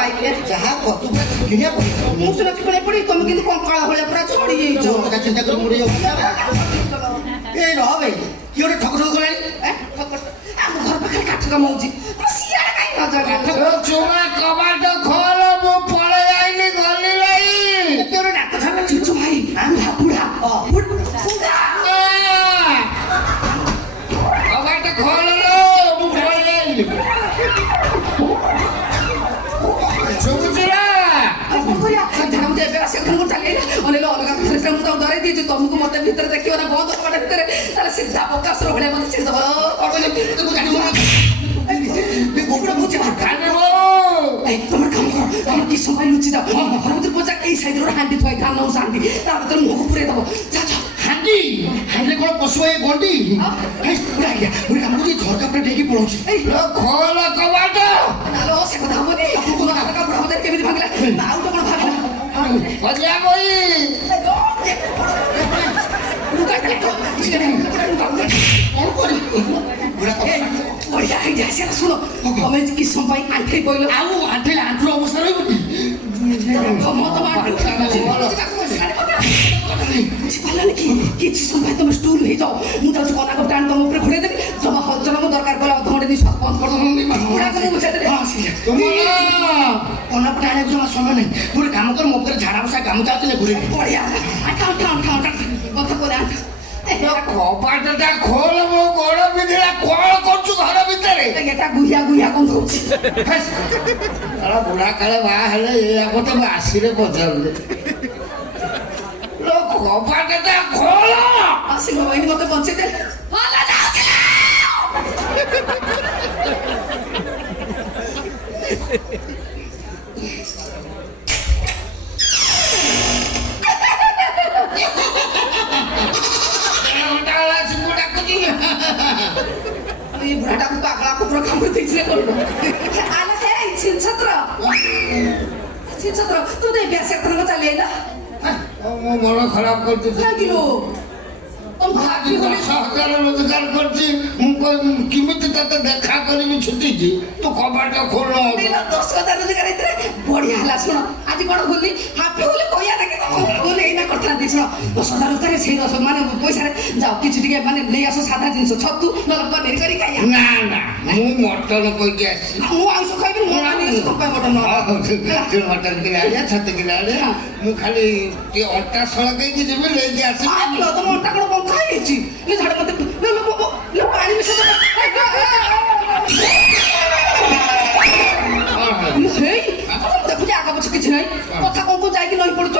ପାଇଲେ ଯାହା କହ ତୁ ପୁରା ଚିକିଣିଆ ପଡି ମୁଁ ସିନା ଚିକଣିଆ ପଡି ତମେ କିନ୍ତୁ କଙ୍କାଳ ଭଳିଆ ପୁରା ଝଡି ଯାଇଛ କଥା ଚିନ୍ତା କରି ମୁଡି ଯାଉଛି ଏ ରହ ଭାଇ କିଏ ଗୋଟେ ଠକ ଠକ କଲାଣି ଆମ ଘର ପାଖରେ କାଠ କାମ ହଉଛି ସିଆଡେ କାହିଁ ନଜର ଚୁମା କବାଟ ଖୋଲ ମୁଁ ପଳେଇ ଆଇଲି ଗଲି ନାଇଁ କିଏ ଗୋଟେ ଡାକ ଛାଡ ଚିଚୁ ଭାଇ ବୁଢା କବାଟ ଖୋଲ ମୁଁ ପଳେଇ ଆଇଲି ଶୁଭୁଛି ନା କଣ କରିବା ମୁଁ ଏବେ ଆସିବା ଘରକୁ ଚାଲିଲା ଅନେକ ଅଲଗା ଭିତରେ ମୁଁ ତାକୁ ଡରାଇ ଦେଇଛି ତମକୁ ମତେ ଭିତରେ ଦେଖିବ ନା ବନ୍ଦ କବାଟ ଭିତରେ ତାହେଲେ ସିଧା ପକାଶର ଭଳିଆ ମତେ ଚିରିଦବ তোমার কাম কর আমার কি সময় লুচি দাও ঘর ভিতরে পচা এই সাইডের হান্ডি থুয়াই ধান নাও হান্ডি তার ভিতরে মুখ পুরে দেবো যা যা হান্ডি হান্ডি কোন পশু এই গন্ডি এই পুরা গিয়া ওরে কাম করছি ঝরকা পুরা ঢেকি পড়ছি এই খোল কবাট নালো সে কথা হবনি কোন কাকা বুড়া হতে কেমিতি ভাগলা আউ তো কোন ভাগলা বজিয়া কই কোন করি পুরা বড়িয়া আইডিয়া আছে শুনো আমি কি সময় আইঠাই কইলো আউ আন্ঠেলে আন্ঠুর অবস্থা রইব কি মত মারু পালানি কি কিছু সময় তুমি স্টুল হয়ে যাও ମୁଁ ଯାଉଛି କନା ଗୋଟେ ଆଣି ତମ ଉପରେ ଘୋଡ଼େଇ ଦେବି ଜମା ହଲଚଲ ମୁଁ ଦରକାର ପଡ଼ିଲେ ଅଧଘଣ୍ଟେ ଦି ସବ ବନ୍ଦ କରିଦେବି ଗୁଡ଼ାକ ମୁଁ ବୁଝାଇ ଦେବି କନା ପଟେ ଆଣିବାକୁ ଜମା ସମୟ ନାହିଁ ତୁ ଗୋଟେ କାମ କର ମୋ ଉପରେ ଝାଡ଼ା ବସା ଗାମୁଛା ଅଛି ଘୁରେଇ ବଢ଼ିଆ କଥା କହିଲେ କବାଟଟା ଖୋଲ ମୋ ଗୋଡ଼ ବିନ୍ଧିଲା କଣ କରୁଛୁ ଘର ଭିତରେ এটা গুহিয়া গুহিয়া গন্ধ হচ্ছে ବୁଢା କାଳେ ବାହା ହେଲେ ଏଇଆ କଥା ମୁଁ ଆସିରେ ପଚାରିଲେ କବାଟଟା ଖୋଲ আসি মোবাইল মতো বঞ্চে দে ভালো যাচ্ছে এই বুড়াটাকে পাগলা কুকুর কামড়ে দিয়েছিলে করবো আলা হে ছিনছত্র তুই তো এই ব্যাস একটা চালিয়ে আইলা ମୋ ମନ ଖରାପ କରୁଛି লাগিলো ତମ ଭାଗ୍ୟ ଗଲେ 10,000 ରୋଜଗାର କରୁଛି ମୁଁ କେମିତି ତତେ ଦେଖା କରିବି ଛୁଟିଛି ତୁ କବାଟ ଖୋଲ 10,000 ରୋଜଗାର ହେଇଥିଲେ ବଢିଆ ହେଲା ଶୁଣ ଆଜି କଣ ହୋଲି ହାପି ହୋଲି କହିଆ ଦେଖି ହୋଲି ଏଇନା କରିଥାନ୍ତି ଶୁଣ 10,000 ରୋଜଗାର ସେଇ ମାନେ ପଇସାରେ ଯାଅ କିଛି ଟିକେ ମାନେ ନେଇ ଆସ ସାଧା ଜିନିଷ ଛତୁ ନହେଲେ ପନିର କରି ଖାଇବା ନା ନା ମୁଁ ମଟନ କହିକି ଆସିଛି ମୁଁ ଆଇଁଷ ଖାଇବି ମୁଁ ନେଇ ଆସି ତମ ପାଇଁ ମଟନ ମଟନ କିଲେ ଆଣିଆ ଛତୁ କିଲେ ଆଣିଆ ମୁଁ ଖାଲି ଟିକେ ଅଟା ସଳକେଇକି ଯିବି ନେଇକି ଆସିବି ତମ ଅଣ୍ଟା କଣ ବଙ୍କା ହେଇଯାଇଛି ଝାଡ଼ ମତେ ପାଣି ମିଶା ଦେଖୁଛି ଆଗ ପଛ କିଛି ନାହିଁ କଥା କଣ ଯାଇକି ନଈ ପଡୁଛ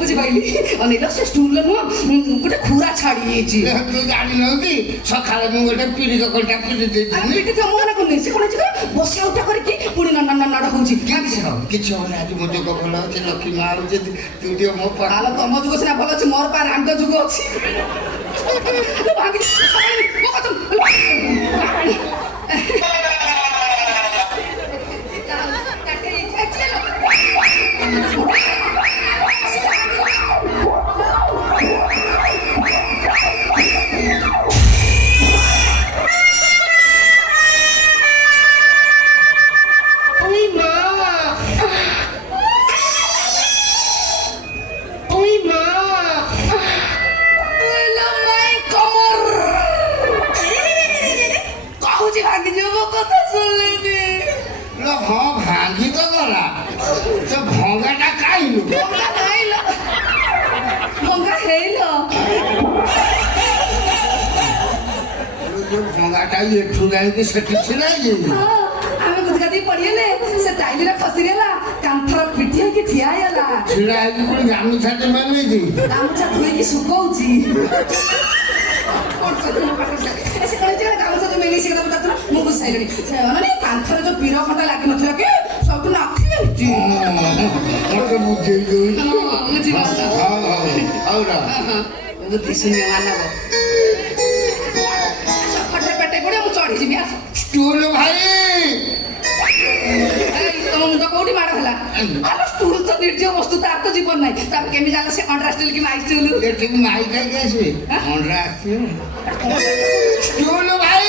ବୁଝିପାରିଲି ଅନେକ ସେ ସ୍ଟୁଲରେ ନୁହଁ ଗୋଟେ ଖୁରା ଛାଡି ଯାଇଛି ତୁ ଜାଣିନୁ କି ସକାଳେ ମୁଁ ଗୋଟେ ପିରି କକଲଟା ପିରି ଦେଇଥିଲି ପିଠି ଥିବ ମୁଁ ମାନେ କରୁନି ସେ କଣ ହେଇଛି ବସିଆ ଉଠା କରିକି ପୁଣି ନାଡ଼ ହଉଛି କିଛି ହବନି ଆଜି ମୋ ଯୋଗ ଭଲ ଅଛି ଲକ୍ଷ୍ମୀ ମା ହଉଛି ତୁ ଟିକେ ମୋ ତାହେଲେ ତମ ଯୁଗ ସିନା ଭଲ ଅଛି ମୋର ପା ରାଣ୍ଡ ଯୁଗ ଅଛି ହଁ ଭାଙ୍ଗି ତ ଗଲା ସେ ଭଙ୍ଗାଟା ଖାଇଲୁ ଭଙ୍ଗା ହେଇଲ ଭଙ୍ଗାଟା ଏଠୁ ଯାଇକି ସେଠି ଛିଡ଼ା ହେଇଯାଇଛି ଆମେ ଗୁଦଗାଦି ପଡ଼ିଗଲେ ସେ ଟାଇଲିରେ ଖସିଗଲା କାନ୍ଥର ପିଠି ହେଇକି ଠିଆ ହେଇଗଲା ଛିଡ଼ା ହେଇକି ପୁଣି ଗାମୁଛାଟେ ମାରିଛି ଗାମୁଛା ଧୋଇକି ଶୁକଉଛି ସେ କଣ ଗାମୁଛା ଯୋଉ ମେନେଇ ସେ କଥା ପଚାରୁଥିଲା ମୁଁ ବୁଝିସାରିଲିଣି ମାନେ କାନ୍ଥରେ ଯୋଉ ପିର ଖଣ୍ଡା ଲାଗିନଥିଲା କି ସବୁ ନାଖି ଯାଇଛି ମତେ ବୁଝେଇ ଦଉଛି ବୁଦ୍ଧି ଶୂନ୍ୟ ମାନବ ଫଟେ ପେଟେ ଗୋଡେ ମୁଁ ଚଢିଯିବି ଆସ ଷ୍ଟୁଲ ଭାଇ ତମ ମୁଣ୍ଡ କୋଉଠି ମାଡ଼ ହେଲା ଆଲୋ ଷ୍ଟୁଲ ତ ନିର୍ଜୀବ ବସ୍ତୁ ତାର ତ ଜୀବନ ନାହିଁ ତାପରେ କେମିତି ଜାଣିଲ ସେ ଅଣ୍ଡରା ଷ୍ଟୁଲ କି ମାଇ ଷ୍ଟୁଲ ଏଠିକି ମାଇ ଖାଇକି ଆସିବେ ଅଣ୍ଡରା ଆସିବେ ଷ୍ଟୁଲ ଭାଇ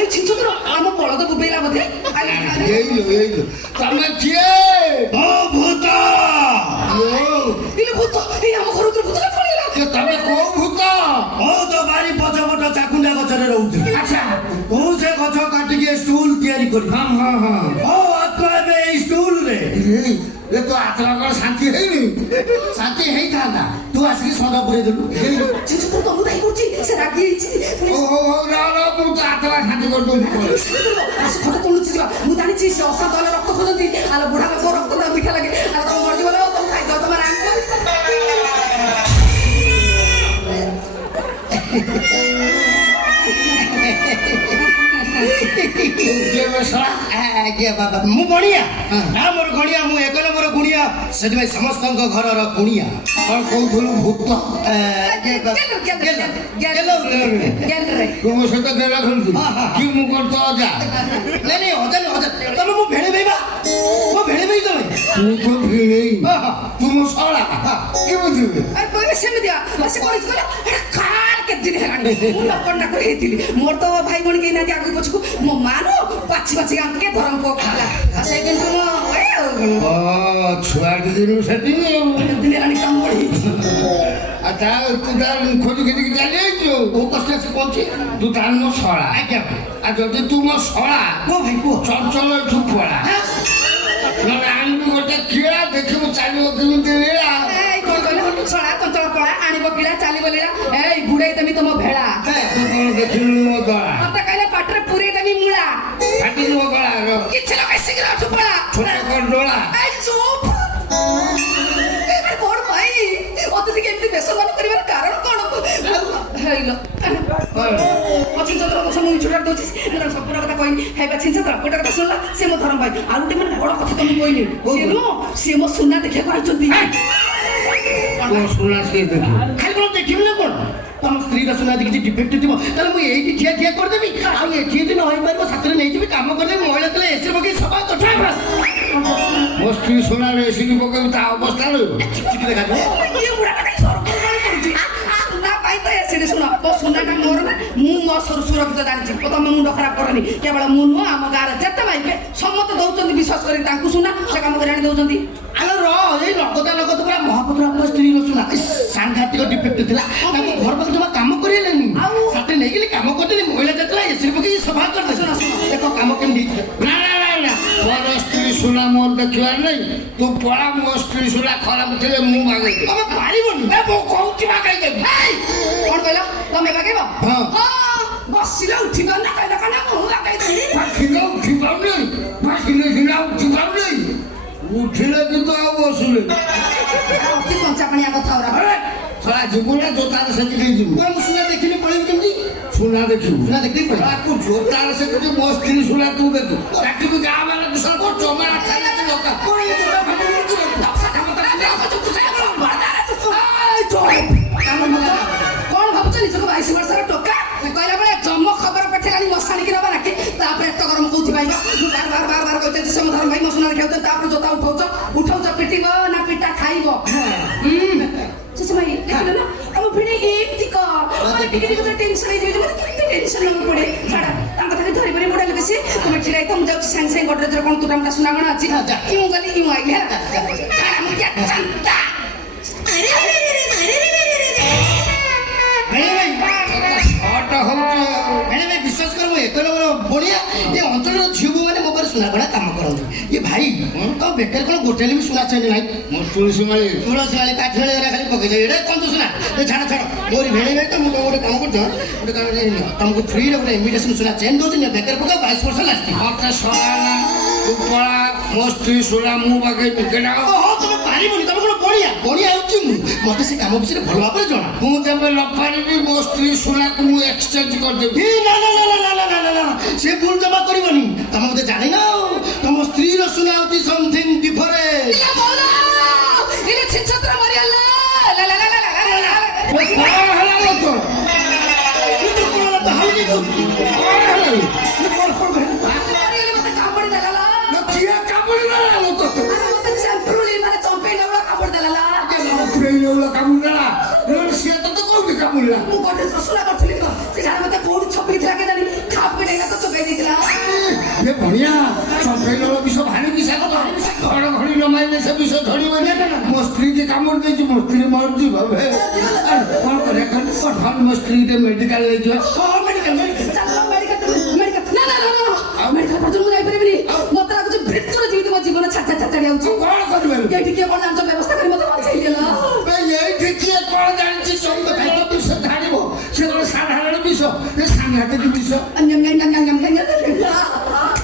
ଏଇ ଛିଞ୍ଚୁତ୍ର ଆମ ବଳଦ ବୁବେଇଲା ବୋଧେ ଏଇଲୋ ତମେ କିଏ ଓ ଭୂତ ଇଲେ ଭୂତ ଏଇ ଆମ ଘର ଭିତରେ ଭୂତଟା ପଳେଇଲା ତମେ କୋଉ ଭୂତ ଓ ତ ବାରି ପଛପଟ ଚାକୁଣ୍ଡା ଗଛରେ ରହୁଥିଲି ଆଚ୍ଛା ମୁଁ ସେ ଗଛ କାଟିକି ଷ୍ଟୁଲ ତିଆରି କରି ହଁ ଓ ଆତ୍ମା ଏବେ ଏଇ ଷ୍ଟୁଲରେ ଏ ତୋ ଆତ୍ମା କଣ ଶାନ୍ତି ହେଇନି ଶାନ୍ତି ହେଇଥାନ୍ତା ତୁ ଆସିକି ସଦା ପୁରେଇ ଦେଲୁ ଛିଞ୍ଚୁତ୍ର ତମକୁ ଦାୟୀ କରୁଛି ସେ ରାଗି ହେଇଛି ଓହୋ ନା ମୁଁ ତ ଆତ୍ମା ଶାନ୍ତି କରିଦଉଛି ଆସ ଖଟ ତୋଳୁଛି ଯିବା ମୁଁ ଜାଣିଛି ସେ ଅଶାନ୍ତ ହେଲେ ରକ୍ତ ଖୋଜନ୍ତି ଆଲୋ ବୁଢା ଲୋକ ରକ୍ତ ତା ମିଠା ଲାଗେ ଆଉ ତମ ମରିଯିବ ନା ତମ ଖାଇଦବ ତମ ରାଗ ଆଜ୍ଞା ବାବା ମୁଁ ବଣିଆ ନା ମୋର ଗଣିଆ ମୁଁ ଏକ ନମ୍ବର ଗୁଣିଆ ସେଥିପାଇଁ ସମସ୍ତଙ୍କ ଘରର ଗୁଣିଆ କଣ କହୁଥିଲୁ ଭୂତ ତୁ ମୋ ସହିତ ଗେଲା ଖେଳୁଛୁ କି ମୁଁ କଣ ତ ଅଜା ନାଇଁ ଅଜା ତମେ ମୁଁ ଭେଳି ଭାଇବା ମୁଁ ଭେଳି ଭାଇ ତମେ ତୁ ତ ଭିଣେଇ ତୁ ମୋ ଶଳା କେମିତି ସେମିତି ସେ କହିଛି କହିଲା କାଳ କେତେ ଦିନ ହେଲାଣି ମୁଁ ଲକଣ୍ଡା କରି ହେଇଥିଲି ମୋର ତ ଭାଇ ଭଉଣୀ କେହି ନାହାନ୍ତି ଆଗକୁ ପଛକୁ ମୋ ମା ନ ବାଛି ଗାଁକେ ଧରମ ପୁଅ ଖାଇଲା ସେଇ ଦିନଠୁ ମୋ ଛୁଆଟି ଦିନୁ ସେଠି ଦିନ ହେଲାଣି କାମ ପଡ଼ିଯାଇଛି ଆଉ ତା ତୁ ତା ଖୋଜି ଖୋଜିକି ଚାଲି ଯାଇଛୁ କୋଉ କଷ୍ଟ ଆସି ପହଞ୍ଚି ତୁ ତାର ମୋ ଶଳା ଆଜ୍ଞା ଆଉ ଯଦି ତୁ ମୋ ଶଳା କୁହ ଭାଇ କୁହ ଚଞ୍ଚଳ ଏଠୁ ପଳା ନହେଲେ ଆଣିବୁ ଗୋଟେ କିଳା ଦେଖିବୁ ଚାଲିବ କେମିତି ଲୀଳା ଏଇ କଣ କହିଲେ ଶଳା ଚଞ୍ଚଳ ପଳା ଆଣିବ କିଳା ଚାଲିବ ଲୀଳା ଏଇ ବୁଡେଇ ଦେମି ତମ ଭେଳା ତୁ କଣ ଦେଖିଲୁ ମୋ ଦଳା ମତେ କହିଲେ ପାଟିରେ ପୁରେଇ ଦେମି ମୂଳା ଫାଟିଯିବ ଗଳା କିଛି ଲୋକ ଶୀଘ୍ର ଉଠୁ ପଳା ଛୋଟ କଣ ଡୋଳା ଏଇ ଚୁପ୍ ଆରେ କଣ ଭାଇ ଅତିଥି କେମିତି ବେସମାନ କରିବାର କାରଣ କଣ ହେଇଲ ଛିଞ୍ଚତ୍ର ଦୋଷ ମୁଁ ଛୋଟା ଦଉଛି ସମ୍ପୂର୍ଣ୍ଣ କଥା କହିନି ହେବା ଛିଞ୍ଚତ୍ର ଗୋଟେ କଥା ଶୁଣିଲା ସେ ମୋ ଧର୍ମ ଭାଇ ଆଉ ଗୋଟେ ମାନେ ବଡ କଥା ତମକୁ କହିନି ସେ ନୁହଁ ସିଏ ମୋ ସୁନା ଦେଖିବାକୁ ଆଇଛନ୍ତି କଣ ଶୁଣା ସିଏ ଦେଖିବ ଖାଲି କଣ ଦେଖିବି ନା କଣ ତମ ସ୍ତ୍ରୀର ସୁନା ଯଦି କିଛି ଡିଫେକ୍ଟ ଥିବ ତାହେଲେ ମୁଁ ଏଇଠି ଠିଆ କରିଦେବି ଆଉ ଏଠି ଯଦି ନ ହେଇପାରିବ ସାଥିରେ ନେଇଯିବି କାମ କରିଦେବି ମହିଳା ଥିଲେ ଏସି ପକେଇ ସଫା କରିଦେବି ମୋ ସ୍ତ୍ରୀ ଶୁଣାରେ ଏସିକି ପକେଇବି ତା ଅବସ୍ଥା ରହିବ ଚିକି ଦେଖାଯିବ ଇଏ ବୁଢାଟା କାଇଁ ସରକାର କରୁଛି ସୁନା ପାଇଁ ତ ଏସିଡି ଶୁଣ ମୋ ସୁନାଟା ମୋର ନା ମୁଁ ମୋ ସୁରକ୍ଷିତ ଜାଣିଛି ତମେ ମୁଣ୍ଡ ଖରାପ କରନି କେବଳ ମୁଁ ନୁହଁ ଆମ ଗାଁରେ ଯେତେ ମାଇକେ ସମସ୍ତେ ଦଉଛନ୍ତି ବିଶ୍ୱାସ କରି ତାଙ୍କୁ ସୁନା ସେ କାମ କରି ଆଣି ଦଉଛନ୍ତି ଆଲୋ ଏଇ ନଗଦ ପୁରା ମହାପାତ୍ର ଆମ ସ୍ତ୍ରୀର ସୁନା ସାଂଘାତିକ ଡିଫେକ୍ଟ ଥିଲା ତାଙ୍କୁ ଘର ପାଖରେ ଜମା କାମ କରିଲେନି ଆଉ ସାଥେ ନେଇକି କାମ କରିଦେଲି ମହିଳା ଯେତେବେଳେ ଏସିରେ ପକେଇ ସଫା କରିଦେଲି ଦେଖ କାମ କେମିତି ନା ମୋର ସ୍ତ୍ରୀ ସୁନା ମୋର ଦେଖିବାର ନାହିଁ ତୁ ପଳା ମୋ ସ୍ତ୍ରୀ ସୁନା ଖରାପ ଥିଲେ ମୁଁ ବାଗେଇବି ତମେ ପାରିବନି ମୁଁ କହୁଛି ବାଗେଇଦେବି କଣ କହିଲ ତମେ ବାଗେଇବ ହଁ। ବସିଲେ ଉଠିବ ନା କହିଲ କଣ ମୁଁ ବାଗେଇଦେବି ବାସିଲେ ଉଠି ପାରୁନି ବାସିଲେ ସିନା ଉଠି ପାରୁନି ଉଠିଲେ କିନ୍ତୁ ଆଉ ବସିଲେ ଅତି କଞ୍ଚା ପାଣିଆ କଥା ଓରା ଶଳା ଯିବୁ ନା ଜୋତାରେ ସେଠି ଯିବୁ ମୁଁ ସୁନା ଦେଖିଲି ପଳେଇବି କେମିତି ସୁନା ଦେଖିବୁ ସୁନା ଦେଖିଲି ପଳେଇବି ତାକୁ ଜୋତାରେ ସେଠି ମୋ ସ୍ତ୍ରୀ ସୁନା ତୁ ଦେଖୁ ଡାକିବୁ ଗାଁ ମାନଙ୍କୁ ସବୁ ଚମଡ଼ା ଖାଇକି ଲୋକ କଣ ଭାବୁଛ ନିଜକୁ 22 ବର୍ଷର ଟୋକା କହିଲା ବେଳେ ଜମ ଖବର ପଠେଇଲାଣି ମଶାଣିକି ନବା ରାଖି ତାପରେ ଏତ ଗରମ କୋଉଥି ପାଇବ ମୁଁ ବାର କହିଛି ସେ ମୋ ଧର୍ମ ଭାଇ ମୋ ସୁନାରେ ଖେଳୁଛ ତାପରେ ଜୋତା ଉଠଉଛ ପିଟିବ ନା ପିଟା ଖାଇବ ଭାଇ ଦେଖିଲ ନା ଆମ ଭିଣେ ଏମିତି ଟିକେ ଟେନସନ ହେଇଯିବ ମତେ କେତେ ଟେନସନ ନବାକୁ ପଡେ ଛାଡା ତାଙ୍କ କଥା ଧରିପାରି ବଢିଆ ଲୋକ ସିଏ ତମେ ଛିଡା ମୁଁ ଯାଉଛି ସାଙ୍ଗେ ସାଙ୍ଗେ ଗଡରେଜରେ କଣ ତୁଟା ମୁଟା ସୁନା କଣ ଅଛି ମୁଁ ଗଲି ମୁଁ ଆଇଲି ହେଲା ମୁଁ ଚାନ୍ତା ବିଶ୍ୱାସ କର ମୁଁ ଏକ ନମ୍ବର ବଢିଆ ଏ ଅଞ୍ଚଳର ଝିଅ ବୋଉ ମାନେ ମୋ ପାଖରେ ସୁନା ଗଣା କାମ କରନ୍ତି ଏ ଭାଇ ତମ ବେଟରେ କଣ ଗୋଟେ ବି ସୁନା ଚାଲି ନାହିଁ ମୋ ତୁଳସୀ ମାଳି କାଠି ଖାଲି ପକେଇ ଏଇଟା କଣ ସୁନା ଛାଡ ମୋରି ଭେଳି ଭାଇ ତ ମୁଁ ତମ ଗୋଟେ କାମ କରୁଛ ଗୋଟେ କାମ ତମକୁ ଫ୍ରିରେ ଗୋଟେ ଇମିଟେସନ ସୁନା ଚେନ୍ ଦଉଛି ନା ବେକରେ ପକା 22 ବର୍ଷ ଲାଷ୍ଟିଂ ମତେ ଶଳା ନା ତୁ ପଳା ମୋ ସ୍ତ୍ରୀ ସୁନା ମୁଁ ବାଗେଇବି କେନା ହଁ ତମେ ପାରିବନି ତମେ କଣ ବଢିଆ ହେଉଛି ମୁଁ ମତେ ସେ କାମ ବିଷୟରେ ଭଲ ଭାବରେ ଜଣା ମୁଁ ଯେବେ ନ ପାରିବି ମୋ ସ୍ତ୍ରୀ ସୁନାକୁ ମୁଁ ଏକ୍ସଚେଞ୍ଜ କରିଦେବି ନା ସେ ଭୁଲ ଜମା କରିବନି ତମେ ମତେ ଜାଣିନ ତମ ସ୍ତ୍ରୀର ସୁନା ହଉଛି ସମଥିଙ୍ଗ ଡିଫରେଣ୍ଟ ସିଏ ତତେ କୋଉଠି କାମୁଡ଼ିଲା ମୁଁ ଗୋଟେ ଶଶୁରା କରିଥିଲି ସେ ଜାଣେ ମତେ କୋଉଠି ଛପେଇଥିଲା କେଜାଣି ଖାପ ନେଇଲା ତ ଚପେଇ ସ୍ତ୍ରୀଟେ ମେଡିକାଲ ନେଇଯିବା ମେଡିକାଲ ମେଡିକାଲ ଚାଲ ମେଡିକାଲ ମେଡିକାଲ ନା ନା ନା ନା ମେଡିକାଲ ପର୍ଯ୍ୟନ୍ତ ମୁଁ ଯାଇପାରିବିନି ମତେ ଲାଗୁଛି ଭିତରେ ଯେମିତି ମୋ ଜୀବନ ଛାଚା ଛାଚାଡ଼ି ଯାଉଛି କଣ କରିବାରୁ ଏଇଠି କିଏ କଣ ଜାଣିଛ ବ୍ୟବସ୍ଥା କରି ମତେ ବଞ୍ଚେଇଦେଲ ଏଇଠି କିଏ କଣ ଜାଣିଛି ସବୁ ବିଷ ଢାଳିବ ସେ ଗୋଟେ ସାଧାରଣ ବିଷ ଏ ସାଂଘାତିକ ବିଷ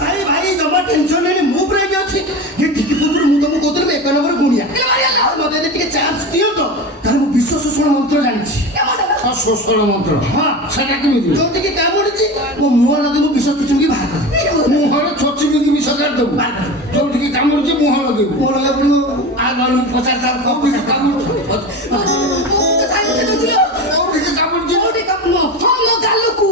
ଭାଇ ଭାଇ ଜମା ଟେନସନ ନେଇ ମୁଁ ପୁରା ଏଠି ଅଛି ଯେ ଟିକେ ପୂର୍ବରୁ ମୁଁ ତମକୁ କହୁଥିଲି ମୁଁ 1 ନମ୍ବର ଗୁଣିଆ ମତେ ଯଦି ଟିକେ ଚାନ୍ସ ଦିଅନ୍ତ ତାହେଲେ ମୁଁ ବିଶ୍ୱ ଶୋଷଣ ମନ୍ତ୍ର ଜାଣିଛି ଶୋଷଣ ମନ୍ତ୍ର ହଁ ସେଟା କେମିତି ଯୋଉଠିକି କାମୁଡ଼ିଛି ମୋ ମୁହଁ ଲଗେଇ ମୁଁ ବିଷ ଚୁଚୁକି ବାହାର କରିଦେବି ମୁହଁରେ ଛୋଚିକି ବିଷ କାଢିଦେବୁ ଯୋଉଠିକି କାମୁଡୁଛି ମୁହଁ ଲଗେଇବୁ ମୋ ଲଗେଇ ପଡ଼ିବ ଆଉ ନହେଲେ ପଚାର ତାର କୋଉଠିକି କାମୁଡୁଛି କୋଉଠିକି କାମୁଡୁଛି ଗାଲୁକୁ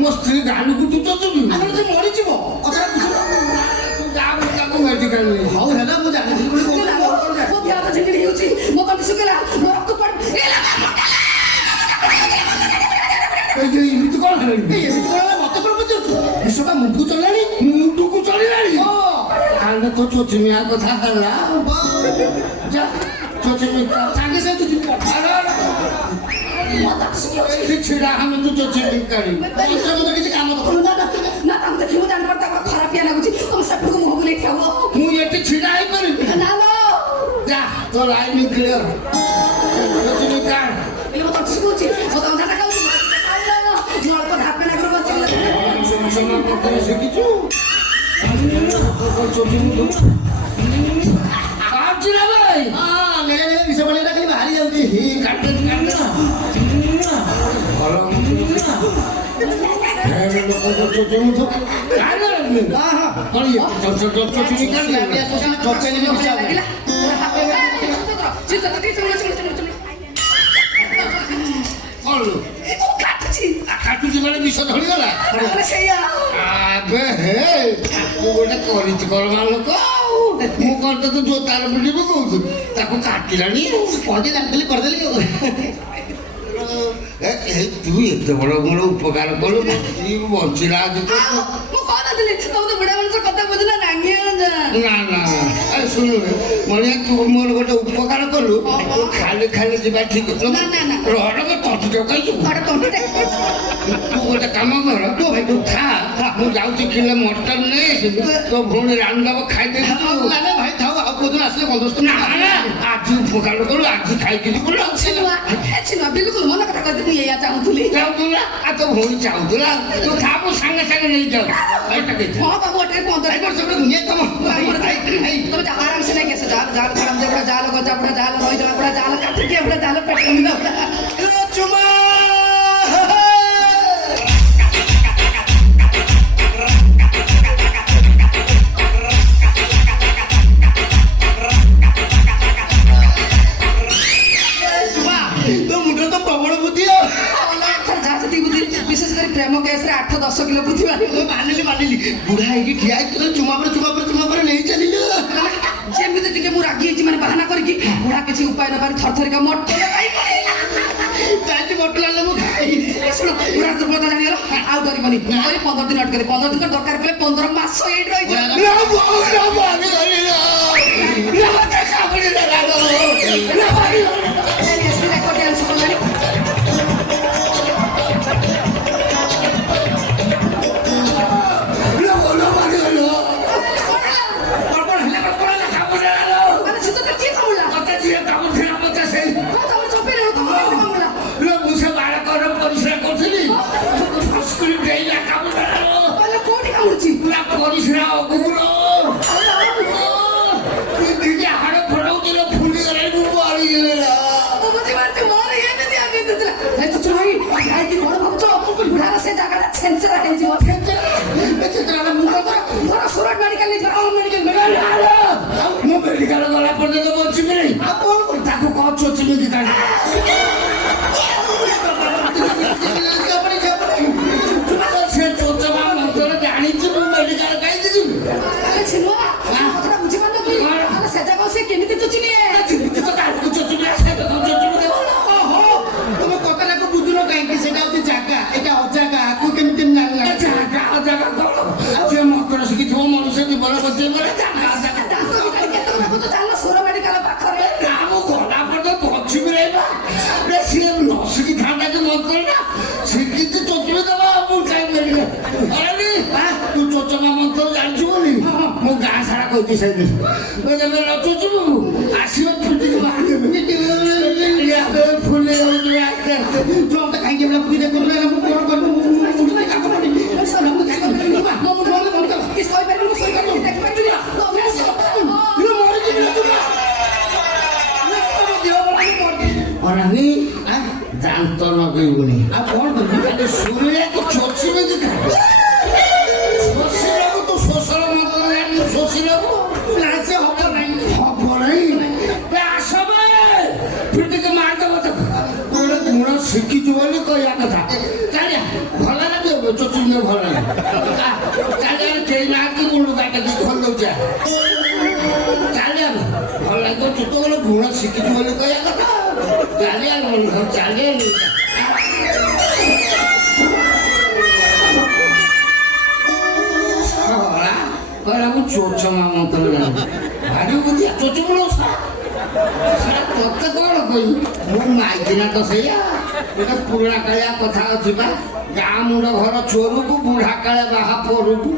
ମୋ ସ୍ତ୍ରୀ ଗାଲୁକୁ ତୁ ଚଚୁବି ଆମର ସେ ମରିଯିବ କଥା ବୁଝିଲ ତୁ ଯାହା ତାକୁ ମେଡିକାଲ ନେଇ ହଉ ହେଲା ମୁଁ ଜାଣିଥିଲି ବୋଲି ଏମିତି କଣ ହେଲାଣି ଏମିତି କଣ ମତେ କଣ ପଚାରୁଛୁ ବିଷଟା ମୁଣ୍ଡକୁ ଚଳିଲାଣି ମୁଣ୍ଡକୁ ଚଳିଲାଣି ଆମେ ତ ଚୋଚିମିଆ କଥା ହେଲା ଯା ଚୋଚିମିଆ ସାଙ୍ଗେ ସାଙ୍ଗେ ତୁ ଏଇଠି ଛିଡ଼ା ଆମେ ତୁ ଚୋଚିମି କାଢି ମତେ କିଛି କାମ ମୁଁ ଏଠି ଛିଡ଼ା ହେଇପାରିବି ଯା ତୋ ଲାଇନ କ୍ଲିୟର ଚୋଚିମି କାଢ ଶିଖିଛୁ ଭାଇ ନେଲେ ନେଲେ ବିଷ ପାଣିଟା ଖାଲି ବାହାରି ଯାଉଛି କାଟେ ଭଲ କାଟୁଛି ମାନେ ବିଷ ଧରିଗଲା ଆବେ ହେ ମୁଁ ଗୋଟେ କରିଛି କର୍ମା ଲୋକ ମୁଁ କଣ ତତେ ଜୋତାର ପିଟିବି କହୁଛୁ ତାକୁ କାଟିଲାଣି ପଦେ ଜାଣିଥିଲି କରିଦେଲି ତୁ ଏତେ ବଡ଼ ମୋର ଉପକାର କଲୁ ବଞ୍ଚିଲା ଆଜି ନା ନା ଶୁଣୁ ମଣିଆ ତୁ ମୋର ଗୋଟେ ଉପକାର କଲୁ ଖାଲି ଖାଲି ଯିବା ଠିକ ତଣ୍ଟି ଟକାଇଛୁ ତୁ ଗୋଟେ କାମ କର ତୁ ଭାଇ ତୁ ଖା ମୁଁ ଯାଉଛି କିଲୋ ମଟନ ନେଇ ଆସିବି ତୋ ଭଉଣୀ ରାନ୍ଧିଦେବ ଖାଇଦେବି ଭାଇ ଥାଉ ଆଉ କୋଉଦିନ ଆସିଲେ ବନ୍ଦୋବସ୍ତ ନା ଆଜି ଉପକାର କଲୁ ଆଜି ଖାଇକି ଯିବୁ ବିଲକୁଲ ମନ କଥା କହିଥିଲି ମୁଁ ଏଇଆ ଚାହୁଁଥିଲି ଚାହୁଁଥିଲା ଆଉ ତୋ ଭଉଣୀ ଚାହୁଁଥିଲା ତୁ ଖା ମୁଁ ସାଙ୍ଗେ ସାଙ୍ଗେ ନେଇଯାଉ ହଁ ବାବୁ ଟିକେ 15 ଦୁନିଆ ତମ ତମେ ଆରାମସେ ନେଇକି ଆସ ଜାଲ ଜାଲ ଖରାପ ପୁରା ଜାଲ ଗଜା ପୁରା ଜାଲ ରହିଯିବା ପୁରା ଜାଲ କାଟିକି ପୁରା ଜାଲ ପେଟ ଚୁମା ବିଶେଷ କରି ପ୍ରେମ କେସରେ 8-10 କିଲୋ ବୁଦ୍ଧି ମାନିଲି ବୁଢା ହେଇକି ଠିଆ ହେଇକି ଚୁମା ପରେ ନେଇ ଚାଲିଲ ଯେମିତି ଟିକେ ମୁଁ ରାଗି ହେଇଛି ମାନେ ବାହାନା କରିକି ବୁଢା କିଛି ଉପାୟ ନ ପାରି ଥରଥରିକା ମଟନ ମଟନ ଆଣିଲେ ମୁଁ ଖାଇବି ଶୁଣ ବୁଢା ଦୁର୍ବଳତା ଜାଣିଗଲ ଆଉ ଡରିବନି 15 ଦିନ ଅଟକେରେ 15 ଦିନ ଦରକାର ପଡିଲେ 15 ମାସ ଏଇଠି ରହିଯିବ ପରିଶ୍ରା ଅଗୁଲ ହାଡ଼ ଫଟାଉଥିଲେ ଫୁଲି ଗଲାଣି ମୁଁ କହିକି ସାଇଲି ତମେ ରଚୁଛୁ ଆସିବ ଫୁଟିକି ବାହାରିଦେବେ ଫୁଲି ଯାଉଛି ଆସ୍ତେ ଆସ୍ତେ ମତେ କାହିଁକି ଏଭଳିଆ ପୂଜା କରୁନା ମୁଁ କଣ କରିବି ମୁଁ କାମ କରିବି ଅନାନି ଦାନ୍ତ ଲଗେଇବୁନି ଆଉ କଣ କରିବି ଶୁଣିବାକୁ ଛୋଚିବେ କି ଶୋଷିବାକୁ ତୁ ଶୋଷଣ ମନ୍ତ୍ରରେ ଶୋଷିବାକୁ ନା ସେ ହବ ନାହିଁ ହବ ନାହିଁ ଆସବେ ଫିଟିକି ମାରିଦେବ ତାକୁ ତୁ ଗୋଟେ ଗୁଣ ଶିଖିଛୁ ବୋଲି କହିବା କଥା ଚାଲିଆ ଭଲ ଲାଗିବ ଚୋଚିଲେ ଭଲ ଲାଗେ ଚାଲିଆ କେହି ନାହାନ୍ତି ମୁଁ ଲୁଗାଟା କି ଖୋଲି ଦଉଛି ଚାଲିଆ ଭଲ ଲାଗିବ ତୁ ତ ଗୋଟେ ଗୁଣ ଶିଖିଛୁ ବୋଲି କହିବା କଥା ଚାଲିଆ ଚାଲିଆ କହିଲା ମୁଁ ଚୋଚ ମନ୍ତ୍ର ଜାଣି ଭାରି ବୁଝିଆ ଚୋଚ ଗୁଣ ତତେ କଣ କହିବି ମୁଁ ମାଇକିନା ତ ସେଇଆ ଗୋଟେ ପୁରୁଣା କାଳିଆ କଥା ଅଛି ବା ଗାଁ ମୁଣ୍ଡ ଘର ଚୋରକୁ ବୁଢା କାଳିଆ ବାହା ପୋରକୁ